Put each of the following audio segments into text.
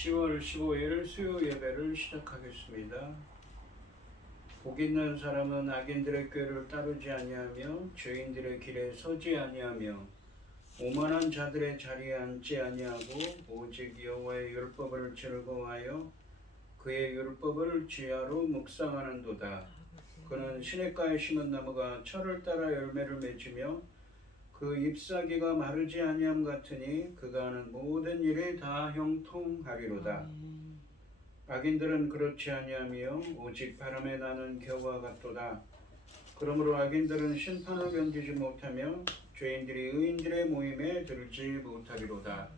10월 15일 수요 예배를 시작하겠습니다. 복 있는 사람은 악인들의 꾀를 따르지 아니하며 죄인들의 길에 서지 아니하며 오만한 자들의 자리에 앉지 아니하고 오직 여호와의 율법을 즐거워하여 그의 율법을 지하로 묵상하는도다. 그는 시냇가에 심은 나무가 철을 따라 열매를 맺으며 그 잎사귀가 마르지 아니함 같으니 그가 하는 모든 일이 다 형통하리로다. 악인들은 그렇지 아니하며 오직 바람에 나는 겨와 같도다. 그러므로 악인들은 심판을 견디지 못하며 죄인들이 의인들의 모임에 들지 못하리로다.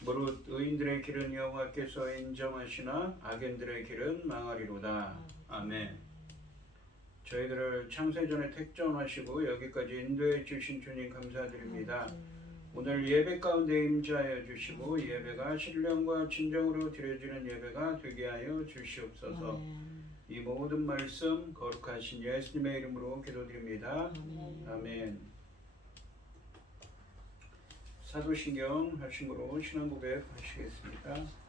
무릇 의인들의 길은 여호와께서 인정하시나 악인들의 길은 망하리로다. 아멘. 저희들을 창세전에 택정하시고 여기까지 인도해 주신 주님 감사드립니다. 오늘 예배 가운데 임재하여 주시고 예배가 신령과 진정으로 드려지는 예배가 되게 하여 주시옵소서. 이 모든 말씀 거룩하신 예수님의 이름으로 기도드립니다. 아멘. 사도신경 하심으로 신앙 고백 하시겠습니다.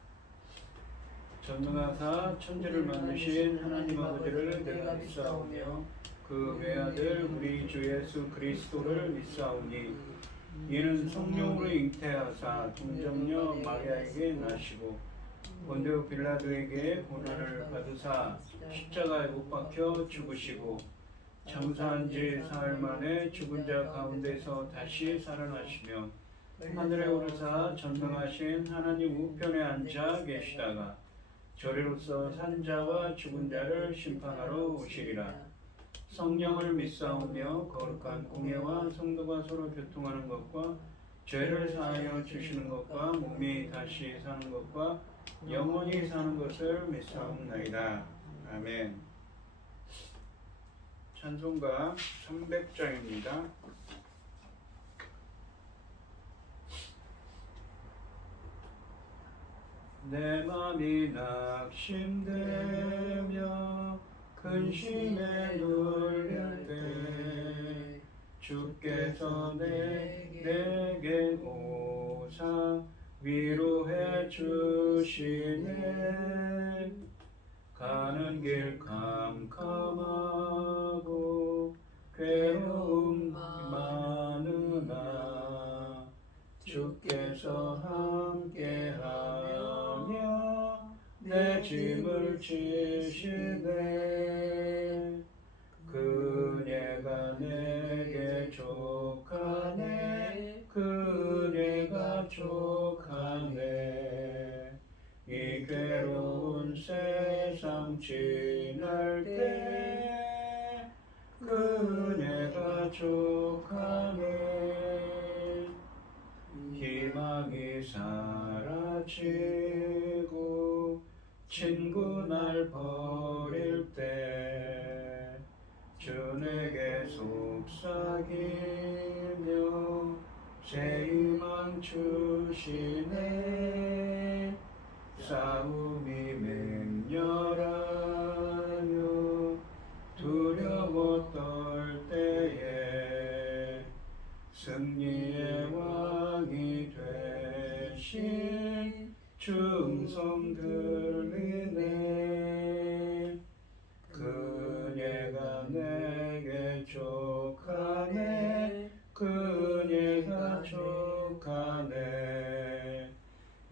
전능하사 천지를 만드신 하나님 아버지를 내가 믿사오며 그 외아들 우리 주 예수 그리스도를 믿사오니 이는 성령으로 잉태하사 동정녀 마리아에게 나시고 본디오 빌라도에게 고난을 받으사 십자가에 못 박혀 죽으시고 장사한 지 사흘 만에 죽은 자 가운데서 다시 살아나시며 하늘에 오르사 전능하신 하나님 우편에 앉아 계시다가 저리로서 산 자와 죽은 자를 심판하러 오시리라. 성령을 믿사오며 거룩한 공예와 성도가 서로 교통하는 것과 죄를 사하여 주시는 것과 몸이 다시 사는 것과 영원히 사는 것을 믿사옵나이다. 아멘. 찬송가 300장입니다. 내 맘이 낙심되며 근심에 눌릴 때 주께서 내게 오사 위로해 주시네. 가는 길 캄캄하고 괴로움 많으나 주께서 함께하며 내 짐을 지시네. 그녀가 내게 족하네. 그녀가 족하네. 이 괴로운 세상 지날 때 그녀가 족하네. 희망이 사라지고 친구 날 버릴 때 주 내게 속삭이며 새 희망 주시네. 싸움이 맹렬하며 두려워 떨 때에 승리의 왕이 되신 충성 들리네. 그녀가 내게 족하네. 그녀가 족하네.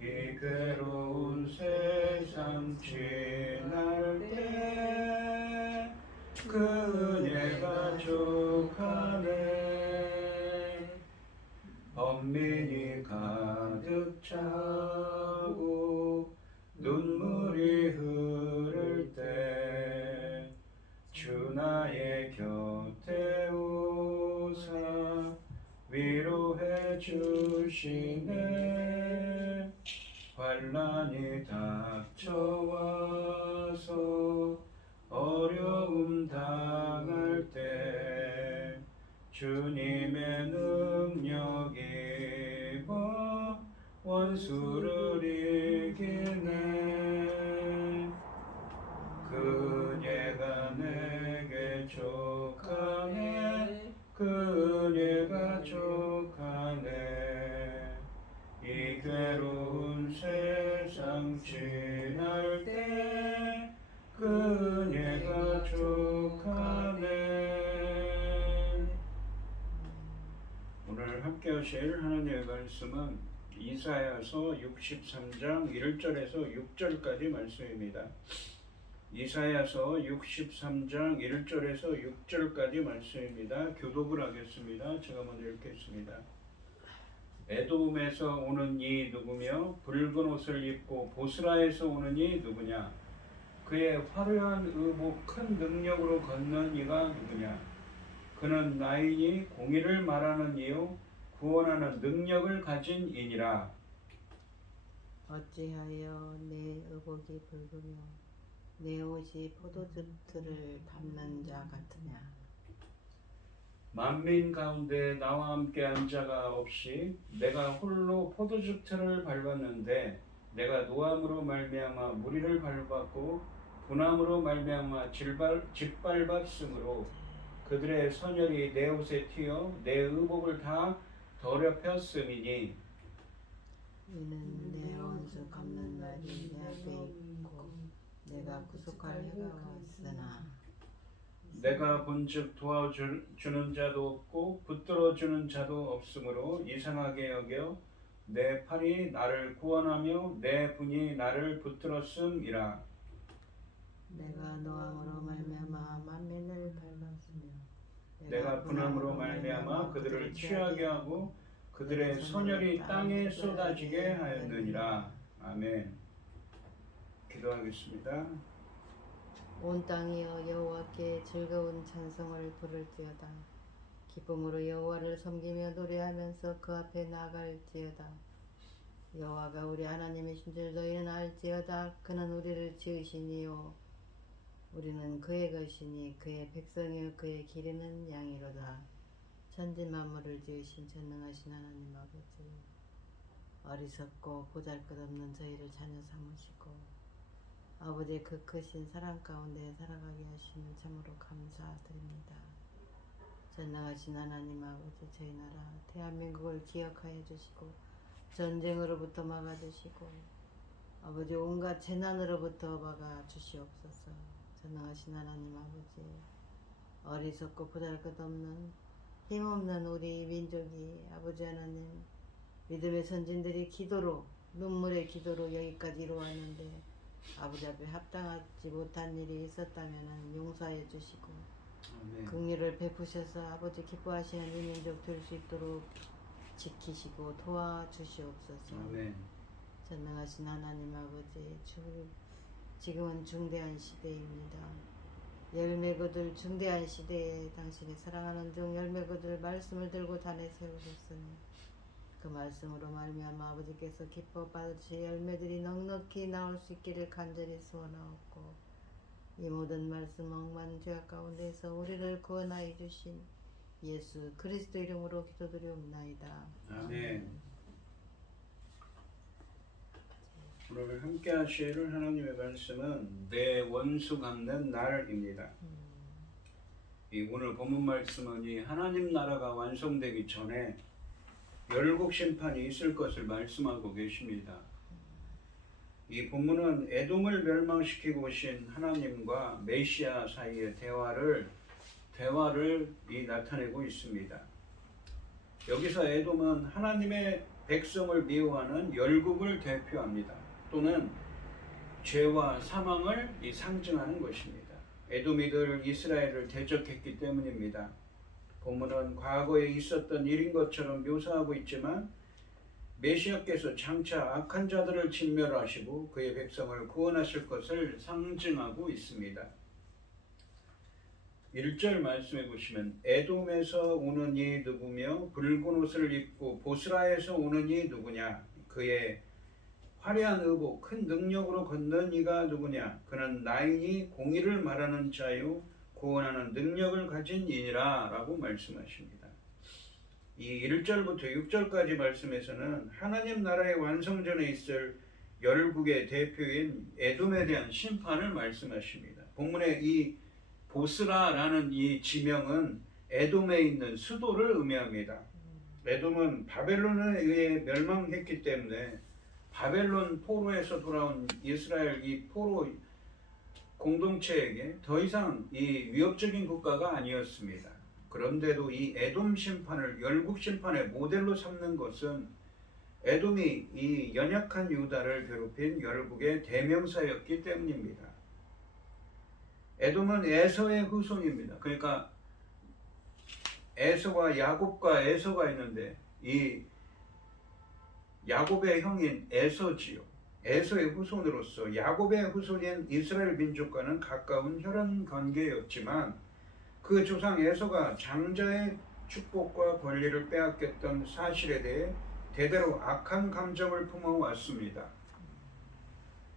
이 괴로운 세상 지날 때 그녀가 족하네. 범민이 가득 차고 눈물이 흐를 때 주 나의 곁에 오사 위로해 주시네. 환난이 닥쳐와서 어려움 당할 때 주님의 능력 입어 원수를 이기네. 그녀가 내게 족하네. 그녀가 족하네. 이 괴로운 세상 세상 지날 때 그네가 족하네. 오늘 함께 하실 하나님의 말씀은 이사야서 63장 1절에서 6절까지 말씀입니다. 이사야서 63장 1절에서 6절까지 말씀입니다. 교독을 하겠습니다. 제가 먼저 읽겠습니다. 에돔에서 오는 이 누구며 붉은 옷을 입고 보스라에서 오는 이 누구냐? 그의 화려한 의복 큰 능력으로 걷는 이가 누구냐? 그는 나이니 공의를 말하는 이요 구원하는 능력을 가진 이니라. 어찌하여 내 의복이 붉으며 내 옷이 포도즙틀을 담는 자 같으냐? 만민 가운데 나와 함께 한 자가 없이 내가 홀로 포도즙틀을 밟았는데 내가 노함으로 말미암아 무리를 밟았고 분함으로 말미암아 짓밟았으므로 그들의 선열이 내 옷에 튀어 내 의복을 다 더럽혔음이니 이는 내 원수 갚는 날이 내 앞에 있고 내가 구속할 해가 왔으나 내가 본즉 도와주는 자도 없고 붙들어주는 자도 없으므로 이상하게 여겨 내 팔이 나를 구원하며 내 분이 나를 붙들었음이라. 내가 노함으로 말미암아 만민을 밟았으며 내가 분함으로 말미암아 그들을 취하게 하고 그들의 선열이 땅에 쏟아지게 하였느니라. 아멘. 기도하겠습니다. 온 땅이여 여호와께 즐거운 찬송을 부를지어다. 기쁨으로 여호와를 섬기며 노래하면서 그 앞에 나아갈지어다. 여호와가 우리 하나님이신 줄 너희는 알지어다. 그는 우리를 지으시니요 우리는 그의 것이니 그의 백성이요 그의 기르는 양이로다. 천지 만물을 지으신 전능하신 하나님 아버지, 어리석고 보잘것없는 저희를 자녀 삼으시고 아버지의 그 크신 사랑 가운데 살아가게 하시는 참으로 감사드립니다. 전능하신 하나님 아버지, 저희 나라 대한민국을 기억하여 주시고 전쟁으로부터 막아주시고 아버지 온갖 재난으로부터 막아주시옵소서. 전능하신 하나님 아버지, 어리석고 보잘것없는 힘없는 우리 민족이 아버지 하나님 믿음의 선진들이 기도로 눈물의 기도로 여기까지 이루어왔는데 아버지 앞에 합당하지 못한 일이 있었다면 용서해 주시고 긍휼을 베푸셔서 아버지 기뻐하시는 이 민족 될 수 있도록 지키시고 도와주시옵소서. 아멘. 전능하신 하나님 아버지, 지금은 중대한 시대입니다. 열매 거둘 중대한 시대에 당신이 사랑하는 종 열매 거둘 말씀을 들고 단에 세우셨으니 그 말씀으로 말미암아 아버지께서 기뻐 받으실 열매들이 넉넉히 나올 수 있기를 간절히 소원하옵고 이 모든 말씀 억만 죄악 가운데서 우리를 구원하여 주신 예수 그리스도 이름으로 기도드리옵나이다. 아멘. 오늘 함께 하실 하나님의 말씀은 내 원수 갚는 날입니다. 이 오늘 본문 말씀은 이 하나님 나라가 완성되기 전에 열국 심판이 있을 것을 말씀하고 계십니다. 이 본문은 에돔을 멸망시키고 오신 하나님과 메시아 사이의 대화를 나타내고 있습니다. 여기서 에돔은 하나님의 백성을 미워하는 열국을 대표합니다. 또는 죄와 사망을 상징하는 것입니다. 에돔이들 이스라엘을 대적했기 때문입니다. 본문은 과거에 있었던 일인 것처럼 묘사하고 있지만 메시아께서 장차 악한 자들을 진멸하시고 그의 백성을 구원하실 것을 상징하고 있습니다. 1절 말씀해 보시면 에돔에서 오는 이 누구며 붉은 옷을 입고 보스라에서 오는 이 누구냐? 그의 화려한 의복 큰 능력으로 걷는 이가 누구냐? 그는 나이니 공의를 말하는 자요 구원하는 능력을 가진 이니라 라고 말씀하십니다. 이 1절부터 6절까지 말씀에서는 하나님 나라의 완성전에 있을 열국의 대표인 에돔에 대한 심판을 말씀하십니다. 본문의 이 보스라라는 이 지명은 에돔에 있는 수도를 의미합니다. 에돔은 바벨론에 의해 멸망했기 때문에 바벨론 포로에서 돌아온 이스라엘 이 포로 공동체에게 더 이상 이 위협적인 국가가 아니었습니다. 그런데도 이 에돔 심판을 열국 심판의 모델로 삼는 것은 에돔이 이 연약한 유다를 괴롭힌 열국의 대명사였기 때문입니다. 에돔은 에서의 후손입니다. 그러니까 에서와 야곱과 에서가 있는데 이 야곱의 형인 에서지요. 에서의 후손으로서 야곱의 후손인 이스라엘 민족과는 가까운 혈연 관계였지만 그 조상 에서가 장자의 축복과 권리를 빼앗겼던 사실에 대해 대대로 악한 감정을 품어왔습니다.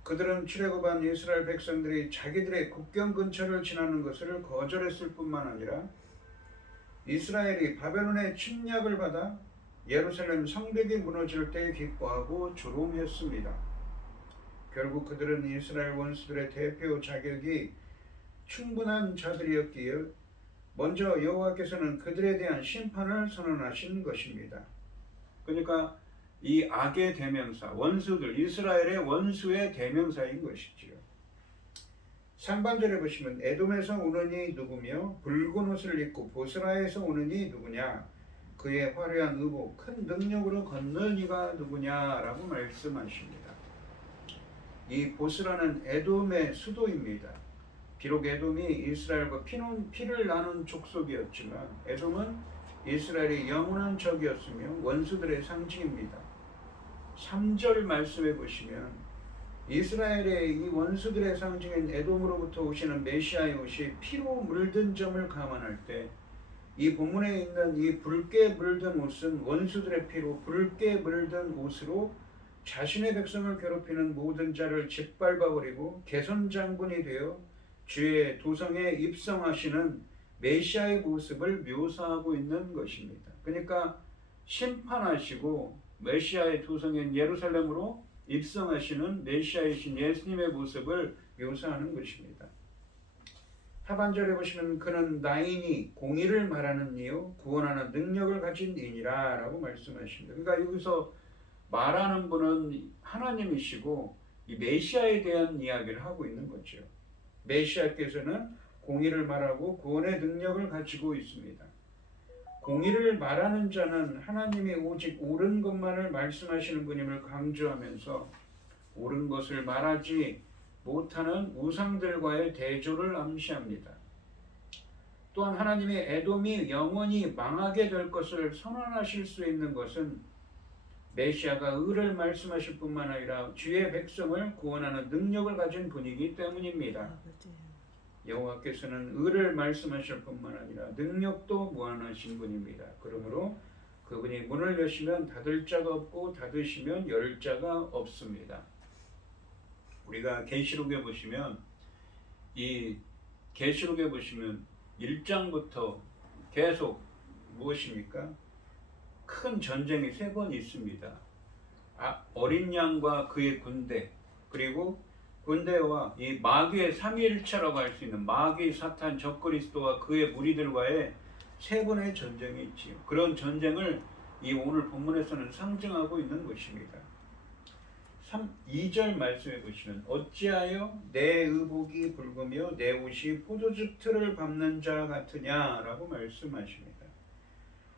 그들은 출애굽한 이스라엘 백성들이 자기들의 국경 근처를 지나는 것을 거절했을 뿐만 아니라 이스라엘이 바벨론의 침략을 받아 예루살렘 성벽이 무너질 때 기뻐하고 조롱했습니다. 결국 그들은 이스라엘 원수들의 대표 자격이 충분한 자들이었기에 먼저 여호와께서는 그들에 대한 심판을 선언하신 것입니다. 그러니까 이 악의 대명사, 원수들, 이스라엘의 원수의 대명사인 것이지요. 상반절에 보시면 에돔에서 오는 이 누구며 붉은 옷을 입고 보스라에서 오는 이 누구냐, 그의 화려한 의복, 큰 능력으로 걷는 이가 누구냐라고 말씀하십니다. 이 보스라는 에돔의 수도입니다. 비록 에돔이 이스라엘과 피를 나눈 족속이었지만 에돔은 이스라엘의 영원한 적이었으며 원수들의 상징입니다. 3절 말씀해 보시면 이스라엘의 이 원수들의 상징인 에돔으로부터 오시는 메시아의 옷이 피로 물든 점을 감안할 때 이 본문에 있는 이 붉게 물든 옷은 원수들의 피로 붉게 물든 옷으로 자신의 백성을 괴롭히는 모든 자를 짓밟아버리고 개선장군이 되어 주의 도성에 입성하시는 메시아의 모습을 묘사하고 있는 것입니다. 그러니까 심판하시고 메시아의 도성인 예루살렘으로 입성하시는 메시아이신 예수님의 모습을 묘사하는 것입니다. 하반절에 보시면 그는 나인이 공의를 말하는 이요 구원하는 능력을 가진 이니라 라고 말씀하십니다. 그러니까 여기서 말하는 분은 하나님이시고 이 메시아에 대한 이야기를 하고 있는 거죠. 메시아께서는 공의를 말하고 구원의 능력을 가지고 있습니다. 공의를 말하는 자는 하나님이 오직 옳은 것만을 말씀하시는 분임을 강조하면서 옳은 것을 말하지 못하는 우상들과의 대조를 암시합니다. 또한 하나님이 에돔이 영원히 망하게 될 것을 선언하실 수 있는 것은 메시아가 의를 말씀하실 뿐만 아니라 주의 백성을 구원하는 능력을 가진 분이기 때문입니다. 여호와께서는 의를 말씀하실 뿐만 아니라 능력도 무한하신 분입니다. 그러므로 그분이 문을 여시면 닫을 자가 없고 닫으시면 열 자가 없습니다. 우리가 계시록에 보시면 이 계시록에 보시면 1장부터 계속 무엇입니까? 큰 전쟁이 3번 있습니다. 어린 양과 그의 군대, 그리고 군대와 이 마귀의 삼위일체라고 할 수 있는 마귀, 사탄, 적그리스도와 그의 무리들과의 3번의 전쟁이 있지요. 그런 전쟁을 이 오늘 본문에서는 상징하고 있는 것입니다. 2절 말씀해 보시면 어찌하여 내 의복이 붉으며 내 옷이 포도즙 틀을 밟는 자 같으냐라고 말씀하십니다.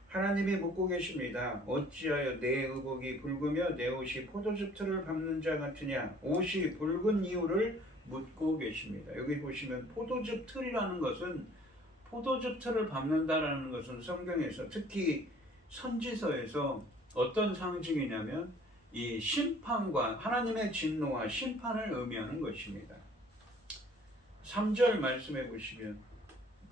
하나님이 묻고 계십니다. 어찌하여 내 의복이 붉으며 내 옷이 포도즙 틀을 밟는 자 같으냐. 옷이 붉은 이유를 묻고 계십니다. 여기 보시면 포도즙 틀이라는 것은 포도즙 틀을 밟는다라는 것은 성경에서 특히 선지서에서 어떤 상징이냐면 이 심판과 하나님의 진노와 심판을 의미하는 것입니다. 3절 말씀해 보시면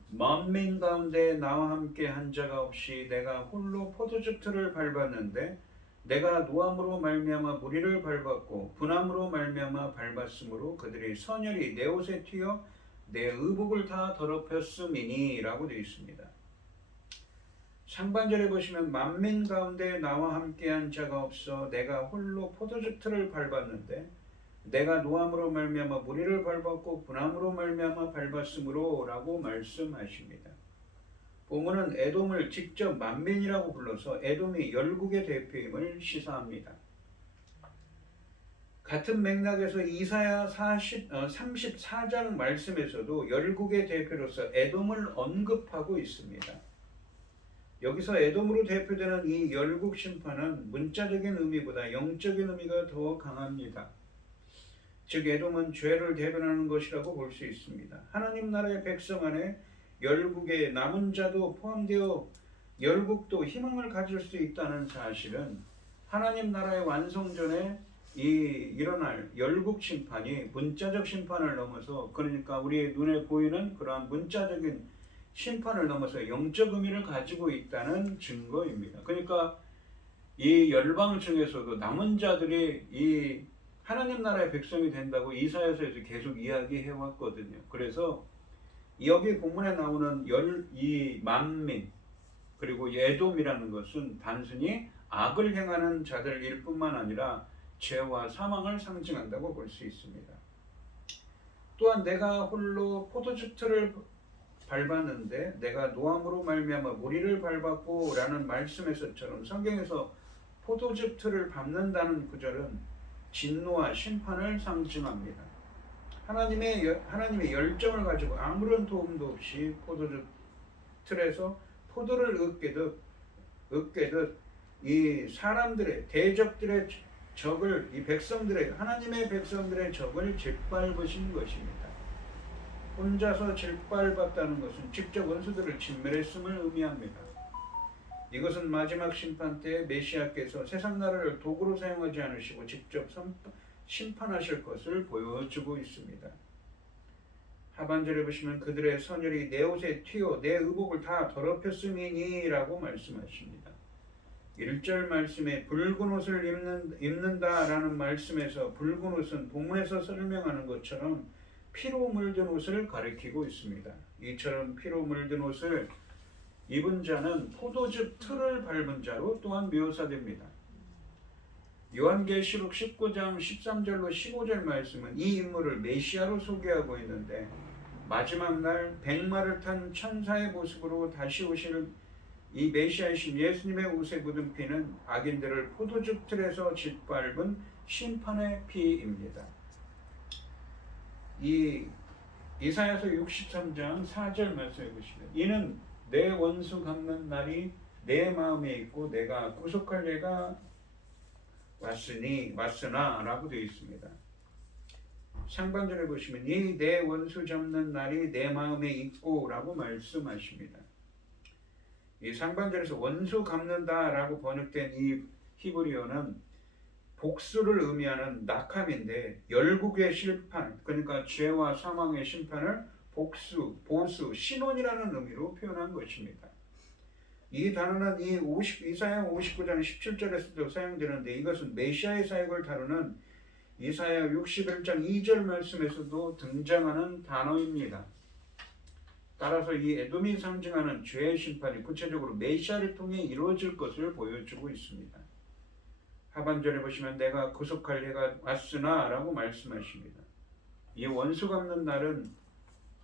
만민 가운데 나와 함께 한 자가 없이 내가 홀로 포도즙 틀을 밟았는데 내가 노함으로 말미암아 무리를 밟았고 분함으로 말미암아 밟았으므로 그들이 선혈이 내 옷에 튀어 내 의복을 다 더럽혔음이니 라고 되어 있습니다. 상반절에 보시면 만민 가운데 나와 함께한 자가 없어 내가 홀로 포도즙 틀을 밟았는데 내가 노함으로 말미암아 무리를 밟았고 분함으로 말미암아 밟았으므로 라고 말씀하십니다. 본문은 에돔을 직접 만민이라고 불러서 에돔이 열국의 대표임을 시사합니다. 같은 맥락에서 이사야 34장 말씀에서도 열국의 대표로서 에돔을 언급하고 있습니다. 여기서 에돔으로 대표되는 이 열국 심판은 문자적인 의미보다 영적인 의미가 더 강합니다. 즉 에돔은 죄를 대변하는 것이라고 볼 수 있습니다. 하나님 나라의 백성 안에 열국의 남은 자도 포함되어 열국도 희망을 가질 수 있다는 사실은 하나님 나라의 완성 전에 일어날 열국 심판이 문자적 심판을 넘어서, 그러니까 우리의 눈에 보이는 그러한 문자적인 심판을 넘어서 영적 의미를 가지고 있다는 증거입니다. 그러니까 이 열방 중에서도 남은 자들이 이 하나님 나라의 백성이 된다고 이사야서에서 계속 이야기해 왔거든요. 그래서 여기 본문에 나오는 이 만민 그리고 에돔이라는 것은 단순히 악을 행하는 자들일 뿐만 아니라 죄와 사망을 상징한다고 볼 수 있습니다. 또한 내가 홀로 포도즙 틀을 밟았는데 내가 노함으로 말미암아 무리를 밟았고 라는 말씀에서처럼 성경에서 포도즙 틀을 밟는다는 구절은 진노와 심판을 상징합니다. 하나님의 열정을 가지고 아무런 도움도 없이 포도즙 틀에서 포도를 얻게듯 이 사람들의 대적들의 적을 이 백성들의 하나님의 백성들의 적을 짓밟으신 것입니다. 혼자서 짓밟았다는 것은 직접 원수들을 진멸했음을 의미합니다. 이것은 마지막 심판 때 메시아께서 세상 나라를 도구로 사용하지 않으시고 직접 심판하실 것을 보여주고 있습니다. 하반절에 보시면 그들의 선열이 내 옷에 튀어 내 의복을 다 더럽혔음이니 라고 말씀하십니다. 1절 말씀에 붉은 옷을 입는다라는 말씀에서 붉은 옷은 본문에서 설명하는 것처럼 피로 물든 옷을 가리키고 있습니다. 이처럼 피로 물든 옷을 입은 자는 포도즙 틀을 밟은 자로 또한 묘사됩니다. 요한계시록 19장 13절로 15절 말씀은 이 인물을 메시아로 소개하고 있는데 마지막 날 백마를 탄 천사의 모습으로 다시 오실 이 메시아이신 예수님의 옷에 묻은 피는 악인들을 포도즙 틀에서 짓밟은 심판의 피입니다. 이 이사야서 63장 4절 말씀해 보시면 이는 내 원수 갚는 날이 내 마음에 있고 내가 구속할 예가 왔으나 라고 되어 있습니다. 상반절에 보시면 이 내 원수 잡는 날이 내 마음에 있고 라고 말씀하십니다. 이 상반절에서 원수 갚는다 라고 번역된 이 히브리어는 복수를 의미하는 낙함인데 열국의 심판, 그러니까 죄와 사망의 심판을 복수, 보수, 신원이라는 의미로 표현한 것입니다. 이 단어는 이사야 59장 17절에서도 사용되는데 이것은 메시아의 사역을 다루는 이사야 61장 2절 말씀에서도 등장하는 단어입니다. 따라서 이 에돔이 상징하는 죄의 심판이 구체적으로 메시아를 통해 이루어질 것을 보여주고 있습니다. 하반절에 보시면 내가 구속할 예가 왔으나 라고 말씀하십니다. 이 원수 갚는 날은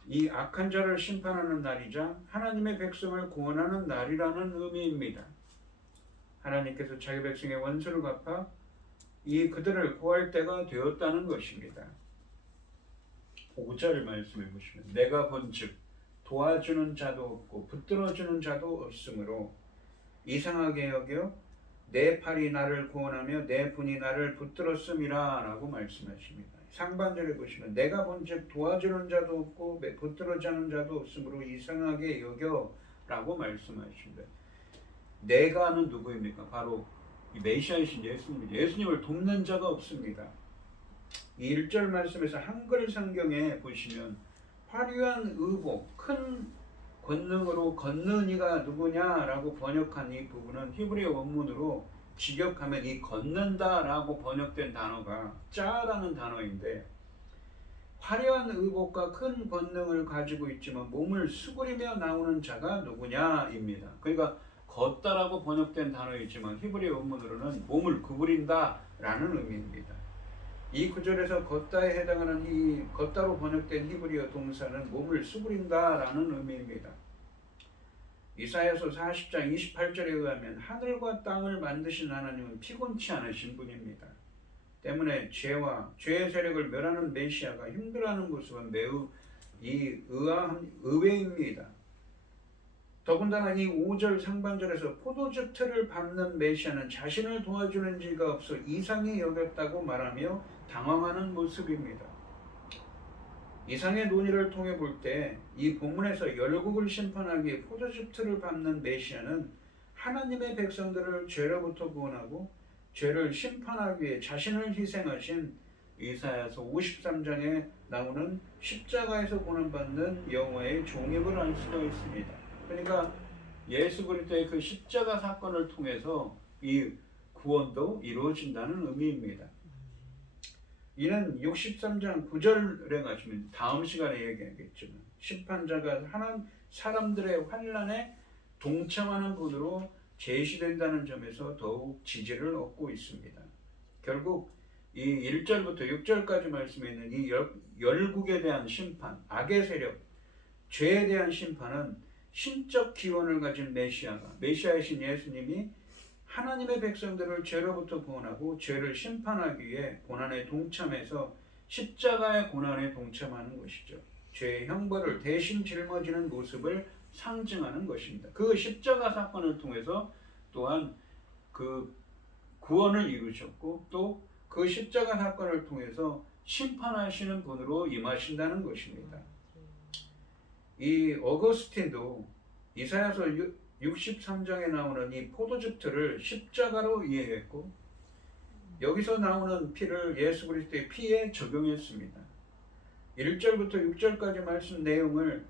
이 악한 자를 심판하는 날이자 하나님의 백성을 구원하는 날이라는 의미입니다. 하나님께서 자기 백성의 원수를 갚아 그들을 구할 때가 되었다는 것입니다. 5절 말씀해 보시면 내가 본즉 도와주는 자도 없고 붙들어주는 자도 없으므로 이상하게 여겨 내 팔이 나를 구원하며 내 분이 나를 붙들었음이라 라고 말씀하십니다. 상반절에 보시면 내가 본즉 도와주는 자도 없고 붙들어주는 자도 없으므로 이상하게 여겨 라고 말씀하십니다. 내가는 누구입니까? 바로 이 메시아이신 예수님입니다. 예수님을 돕는 자가 없습니다. 이 1절 말씀에서 한글 성경에 보시면 화려한 의복, 큰 권능으로 걷는 이가 누구냐라고 번역한 이 부분은 히브리어 원문으로 직역하면 이 걷는다라고 번역된 단어가 짜라는 단어인데 화려한 의복과 큰 권능을 가지고 있지만 몸을 수그리며 나오는 자가 누구냐입니다. 그러니까 걷다라고 번역된 단어이지만 히브리어 원문으로는 몸을 구부린다라는 의미입니다. 이 구절에서 걷다에 해당하는 이 걷다로 번역된 히브리어 동사는 몸을 수그린다라는 의미입니다. 이사야서 40장 28절에 의하면 하늘과 땅을 만드신 하나님은 피곤치 않으신 분입니다. 때문에 죄의 세력을 멸하는 메시아가 힘들어하는 모습은 매우 의외입니다. 더군다나 이 5절 상반절에서 포도즙 틀을 밟는 메시아는 자신을 도와주는 지가 없어 이상히 여겼다고 말하며 당황하는 모습입니다. 이상의 논의를 통해 볼 때 이 본문에서 열국을 심판하기 위해 포도즙 틀을 밟는 메시아는 하나님의 백성들을 죄로부터 구원하고 죄를 심판하기 위해 자신을 희생하신 이사야서 53장에 나오는 십자가에서 고난받는 여호와의 종임을 알 수가 있습니다. 그러니까 예수 그리스도의 그 십자가 사건을 통해서 이 구원도 이루어진다는 의미입니다. 이는 63장 9절에 가시면 다음 시간에 얘기하겠지만 심판자가 사람들의 환난에 동참하는 분으로 제시된다는 점에서 더욱 지지를 얻고 있습니다. 결국 이 1절부터 6절까지 말씀에 있는 이 열국에 대한 심판, 악의 세력, 죄에 대한 심판은 신적 기원을 가진 메시아이신 예수님이 하나님의 백성들을 죄로부터 구원하고 죄를 심판하기 위해 고난에 동참해서 십자가의 고난에 동참하는 것이죠. 죄의 형벌을 대신 짊어지는 모습을 상징하는 것입니다. 그 십자가 사건을 통해서 또한 그 구원을 이루셨고 또 그 십자가 사건을 통해서 심판하시는 분으로 임하신다는 것입니다. 이 어거스틴도 이사야서 63장에 나오는 이 포도즙 틀을 십자가로 이해했고 여기서 나오는 피를 예수 그리스도의 피에 적용했습니다. 1절부터 6절까지 말씀 내용을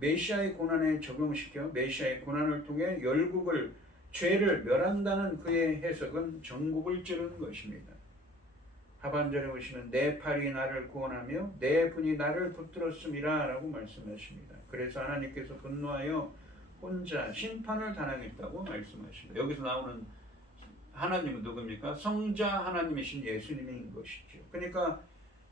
메시아의 고난에 적용시켜 메시아의 고난을 통해 열국을 죄를 멸한다는 그의 해석은 전국을 찌르는 것입니다. 하반절에 보시면 내 팔이 나를 구원하며 내 분이 나를 붙들었음이라 라고 말씀하십니다. 그래서 하나님께서 분노하여 혼자 심판을 단행했다고 말씀하십니다. 여기서 나오는 하나님은 누굽니까? 성자 하나님이신 예수님인 것이죠. 그러니까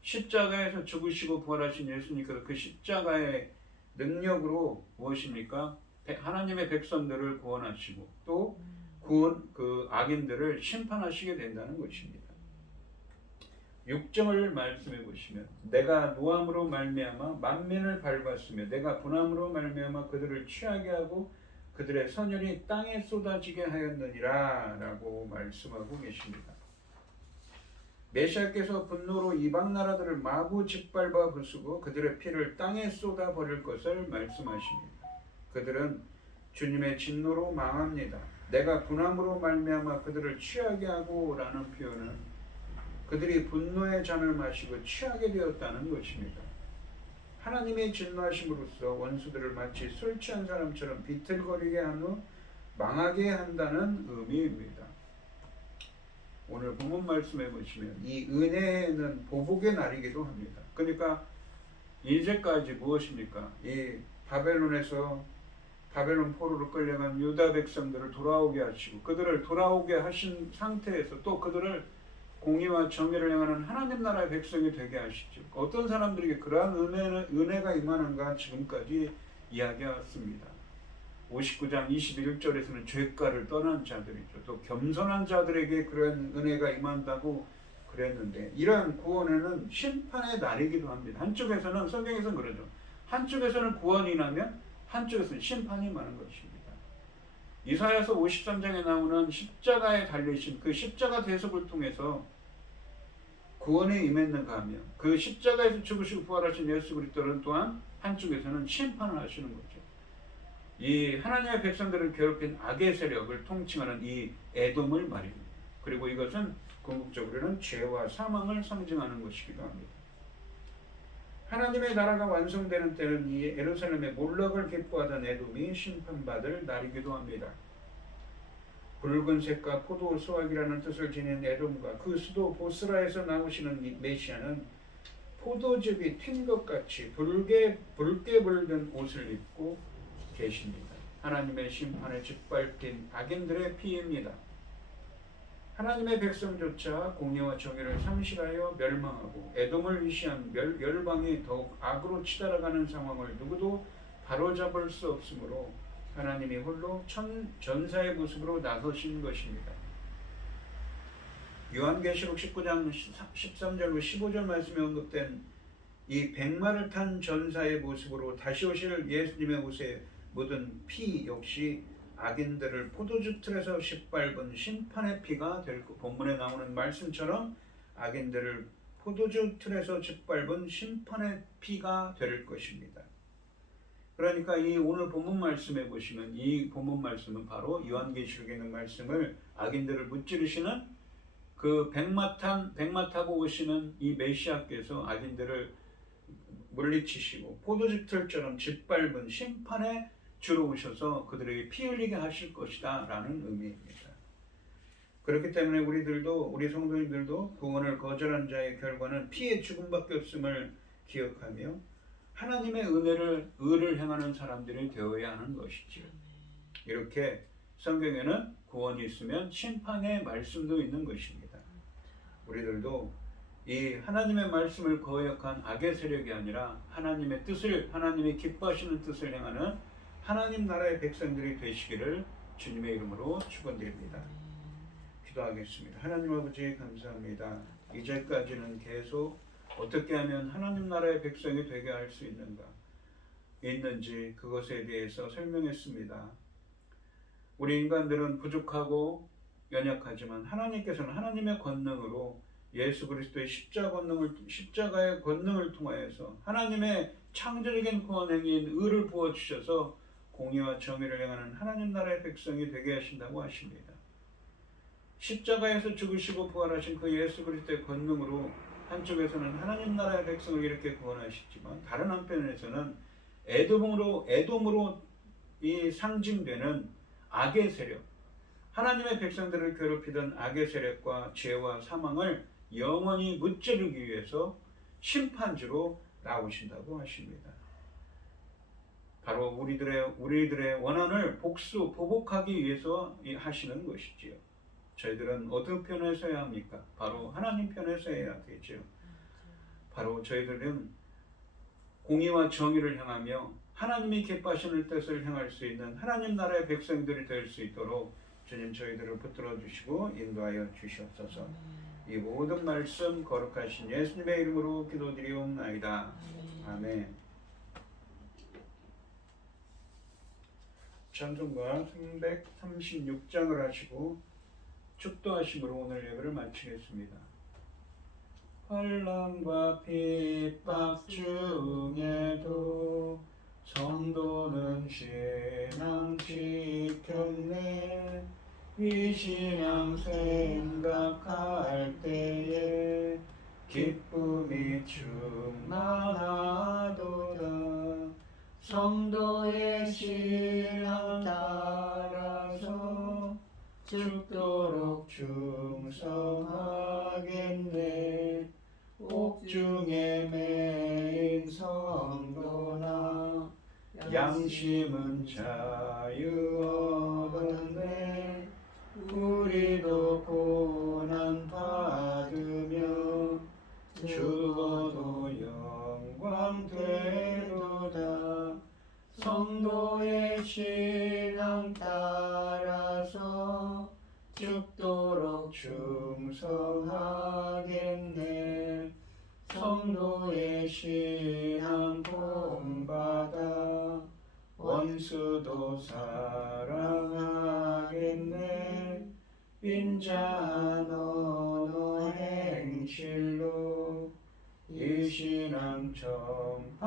십자가에서 죽으시고 부활하신 예수님께서 그 십자가의 능력으로 무엇입니까? 하나님의 백성들을 구원하시고 또 그 악인들을 심판하시게 된다는 것입니다. 6절을 말씀해 보시면 내가 노함으로 말미암아 만민을 밟았으며 내가 분함으로 말미암아 그들을 취하게 하고 그들의 선율이 땅에 쏟아지게 하였느니라 라고 말씀하고 계십니다. 메시아께서 분노로 이방 나라들을 마구 짓밟아 부수고 그들의 피를 땅에 쏟아 버릴 것을 말씀하십니다. 그들은 주님의 진노로 망합니다. 내가 분함으로 말미암아 그들을 취하게 하고 라는 표현은 그들이 분노의 잔을 마시고 취하게 되었다는 것입니다. 하나님의 진노하심으로써 원수들을 마치 술 취한 사람처럼 비틀거리게 한 후 망하게 한다는 의미입니다. 오늘 본문 말씀해 보시면 이 은혜는 보복의 날이기도 합니다. 그러니까 이제까지 무엇입니까? 이 바벨론 포로로 끌려간 유다 백성들을 돌아오게 하시고 그들을 돌아오게 하신 상태에서 또 그들을 공의와 정의를 행하는 하나님 나라의 백성이 되게 하시죠. 어떤 사람들에게 그러한 은혜가 임하는가 지금까지 이야기해왔습니다. 59장 21절에서는 죄가를 떠난 자들이죠. 또 겸손한 자들에게 그런 은혜가 임한다고 그랬는데 이러한 구원에는 심판의 날이기도 합니다. 한쪽에서는 성경에서는 그러죠. 한쪽에서는 구원이 나면 한쪽에서는 심판이 임하는 것입니다. 이사야서 53장에 나오는 십자가에 달리신 그 십자가 대속을 통해서 구원에 임했는가 하면 그 십자가에서 죽으시고 부활하신 예수 그리스도는 또한 한쪽에서는 심판을 하시는 거죠. 이 하나님의 백성들을 괴롭힌 악의 세력을 통칭하는 이 에돔을 말입니다. 그리고 이것은 궁극적으로는 죄와 사망을 상징하는 것이기도 합니다. 하나님의 나라가 완성되는 때는 이 예루살렘의 몰락을 기뻐하던 에돔이 심판받을 날이기도 합니다. 붉은색과 포도 수확이라는 뜻을 지닌 에돔과 그 수도 보스라에서 나오시는 메시아는 포도즙이 튄 것 같이 붉게 물든 옷을 입고 계십니다. 하나님의 심판에 짓밟힌 악인들의 피입니다. 하나님의 백성조차 공의와 정의를 상실하여 멸망하고 에돔을 위시한 열방이 더욱 악으로 치달아가는 상황을 누구도 바로잡을 수 없으므로 하나님이 홀로 전사의 모습으로 나서신 것입니다. 요한계시록 19장 13절로 15절 말씀에 언급된 이 백마를 탄 전사의 모습으로 다시 오실 예수님의 옷에 묻은 피 역시 악인들을 포도주 틀에서 짓밟은 심판의 피가 될 것. 본문에 나오는 말씀처럼 악인들을 포도주 틀에서 짓밟은 심판의 피가 될 것입니다. 그러니까 이 오늘 본문 말씀에 보시면 이 본문 말씀은 바로 요한계시록에 있는 말씀을 악인들을 무찌르시는 그 백마 타고 오시는 이 메시아께서 악인들을 물리치시고 포도주 틀처럼 짓밟은 심판에 주로 오셔서 그들에게 피 흘리게 하실 것이다 라는 의미입니다. 그렇기 때문에 우리 성도님들도 구원을 거절한 자의 결과는 피의 죽음밖에 없음을 기억하며 하나님의 의를 행하는 사람들이 되어야 하는 것이지요. 이렇게 성경에는 구원이 있으면 심판의 말씀도 있는 것입니다. 우리들도 이 하나님의 말씀을 거역한 악의 세력이 아니라 하나님의 뜻을, 하나님이 기뻐하시는 뜻을 행하는 하나님 나라의 백성들이 되시기를 주님의 이름으로 축원드립니다. 기도하겠습니다. 하나님 아버지 감사합니다. 이제까지는 계속 어떻게 하면 하나님 나라의 백성이 되게 할 수 있는지 그것에 대해서 설명했습니다. 우리 인간들은 부족하고 연약하지만 하나님께서는 하나님의 권능으로 예수 그리스도의 십자가의 권능을 통하여서 하나님의 창조적인 구원 행위인 의를 부어주셔서 공의와 정의를 행하는 하나님 나라의 백성이 되게 하신다고 하십니다. 십자가에서 죽으시고 부활하신 그 예수 그리스도의 권능으로 한쪽에서는 하나님 나라의 백성을 이렇게 구원하시지만 다른 한편에서는 에돔으로 이 상징되는 악의 세력, 하나님의 백성들을 괴롭히던 악의 세력과 죄와 사망을 영원히 무찌르기 위해서 심판주로 나오신다고 하십니다. 바로 우리들의 원한을 보복하기 위해서 하시는 것이지요. 저희들은 어느 편에 서야 합니까? 바로 하나님 편에 서야 되죠. 바로 저희들은 공의와 정의를 향하며 하나님이 기뻐하시는 뜻을 행할 수 있는 하나님 나라의 백성들이 될 수 있도록 주님 저희들을 붙들어 주시고 인도하여 주시옵소서. 이 모든 말씀 거룩하신 예수님의 이름으로 기도드리옵나이다. 아멘. 찬송가 336장을 하시고 축도하심으로 오늘 예배를 마치겠습니다. 환난과 핍박 중에도 성도는 신앙 지켰네. 이 신앙 생각할 때에 기쁨이 충만하도다. 성도의 신앙 따라서 죽도록 충성하겠네. 옥중에 매인 성도나 양심은 자유 얻었네. 우리도 고난 받으며 죽어도 영광 되도다. 성도의 신앙 따라서 죽도록 충성하겠네. 성도의 신앙 본받아 원수도 사랑하겠네. 인자한 언어 행실로 이 신앙 전파하리라.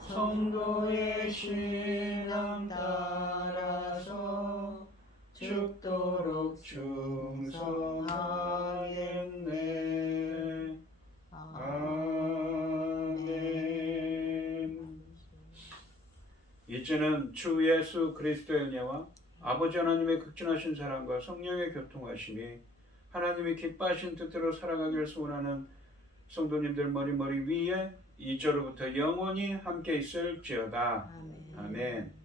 성도의 신앙 따라서 죽도록 충성하겠네. 아멘. 이제는 주 예수 그리스도의 은혜와 아버지 하나님의 극진하신 사랑과 성령의 교통하심이 하나님이 기뻐하신 뜻대로 살아가기를 소원하는 성도님들 머리 위에 이제로부터 영원히 함께 있을지어다. 아멘.